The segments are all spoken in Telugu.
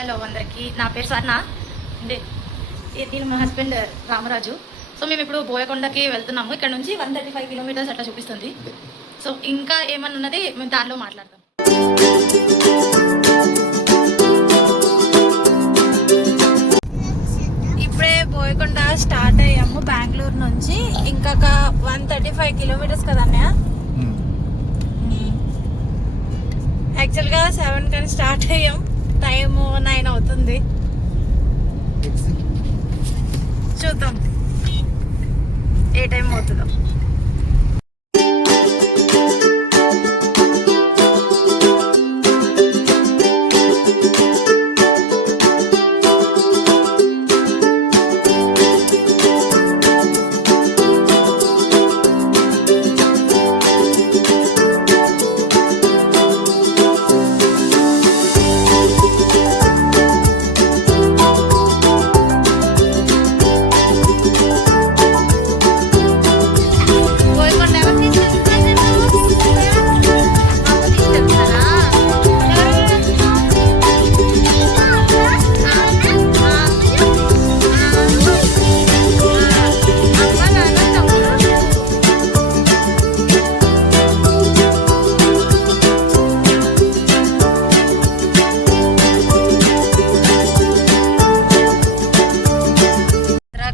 హలో అందరికీ, నా పేరు స్వర్ణ. నేను మా హస్బెండ్ రామరాజు. సో మేము ఇప్పుడు బోయకొండకి వెళ్తున్నాము. ఇక్కడ నుంచి 135 కిలోమీటర్స్ అట్లా చూపిస్తుంది. సో ఇంకా ఏమన్నా ఉన్నది మేము దానిలో మాట్లాడతాం. ఇప్పుడే బోయకొండ స్టార్ట్ అయ్యాము బెంగళూరు నుంచి. ఇంకొక 135 కిలోమీటర్స్ కదా అన్నయ్య. యాక్చువల్గా 7 కానీ స్టార్ట్ అయ్యాం. టైం 9 అవుతుంది. చూద్దాం ఏ టైం అవుతుందో.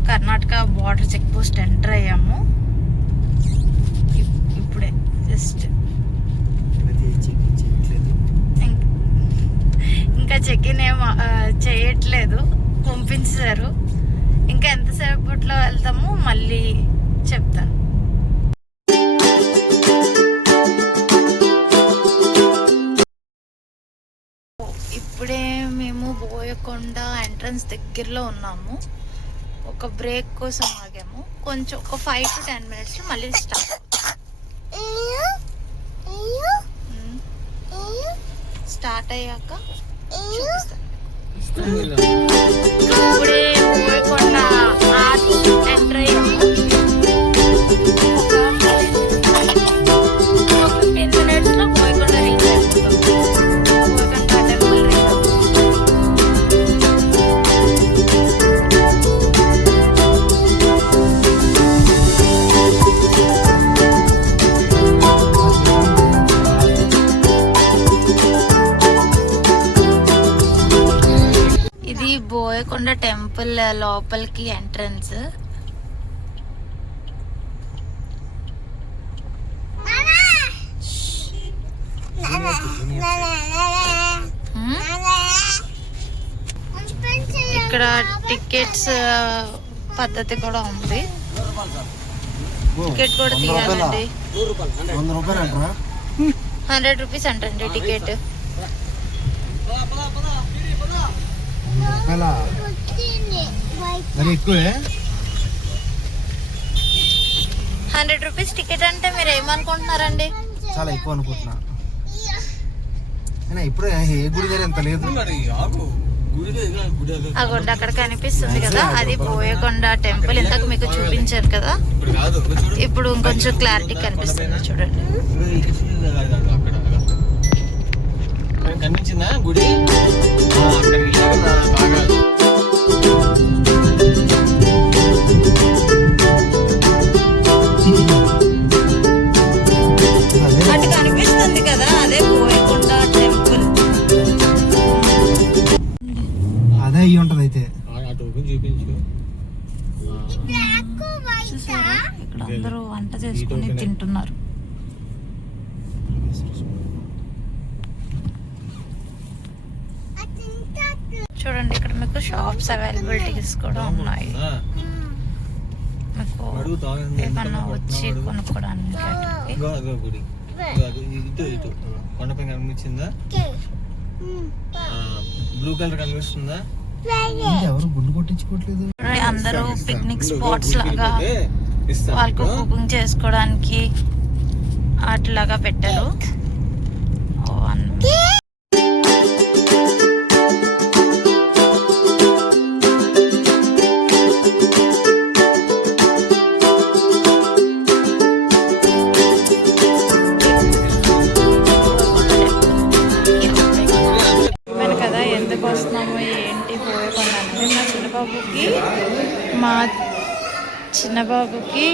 Karnataka border check post enter అయ్యాము ఇప్పుడే. జస్ట్ ఇంకా చెక్ ఇన్ ఏమో చేయట్లేదు, పంపించారు. ఇంకా ఎంతసేపట్లో వెళ్తామో మళ్ళీ చెప్తాను. ఇప్పుడే మేము బోయకొండ ఎంట్రన్స్ దగ్గరలో ఉన్నాము. ఒక బ్రేక్ కోసం ఆగాము. కొంచెం ఒక 5 to 10 minutes మళ్ళీ స్టార్ట్ అయ్యాక చూపిస్తాను. ఇప్పుడే బోయకొండ ఎంటర్ అయ్యాము. ఒక 15 minutes లో బోయకొండ రీచ్ అయిపోతాం. బోయకొండ టెంపుల్ రీచ్ అవుతాం. బోయకొండ టెంపుల్ లోపలికి ఎంట్రన్స్. ఇక్కడ టికెట్స్ పద్ధతి కూడా ఉంది. టికెట్ కూడా తీయాలండి. 100 రూపీస్ అంటండి టికెట్. 100 రూపీస్ టికెట్ అంటే మీరు ఏమనుకుంటున్నారండి? చాలా ఎక్కువ అనుకుంటున్నా. ఇప్పుడు ఏ గుడి దగ్గర ఎంత లేదు. అగొండ అక్కడ కనిపిస్తుంది కదా, అది బోయకొండ టెంపుల్. ఇంతకు మీకు చూపించాను కదా, ఇప్పుడు ఇంకొంచెం క్లారిటీ కనిపిస్తుంది. చూడండి. కనిపించిందా గుడి? అటు కనిపిస్తుంది కదా, అదే బోయకొండ టెంపుల్. అదే అయ్యి ఉంటది. అయితే చూసారా, ఇక్కడ అందరూ వంట చేసుకుని తింటున్నారు. చూడండి, ఇక్కడ మీకు షాప్స్ అవైలబిలిటీస్ కూడా ఉన్నాయి. మీకు ఏమన్నా వచ్చి కొనుక్కోవడానికి. కొండపై కనిపించిందా? బ్లూ కలర్ కనిపిస్తుందా? ఎవరు గుండు కొట్టించుకోవట్లేదు. అందరూ పిక్నిక్ స్పాట్స్ లాగా వాళ్ళకు కుకింగ్ చేసుకోవడానికి అట్లాగా పెట్టారు. వస్తున్నాము ఏంటి పోయకుండా అనేది మా చిన్నబాబుకి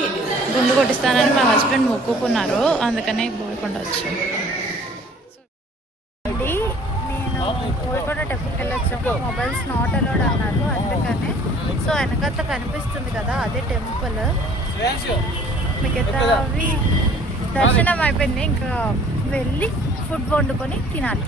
గుండు కొట్టిస్తానని మా హస్బెండ్ మొక్కుకున్నారు, అందుకనే పోయకుండా వచ్చాను. నేను పోయకొండ టెంపుల్కి వెళ్ళొచ్చాము. మొబైల్స్ నాట్ అలౌడ్ అన్నారు, అందుకనే. సో వెనకాల కనిపిస్తుంది కదా, అదే టెంపుల్. మిగతావి దర్శనం అయిపోయింది, ఇంకా వెళ్ళి ఫుడ్ వండుకొని తినాలి.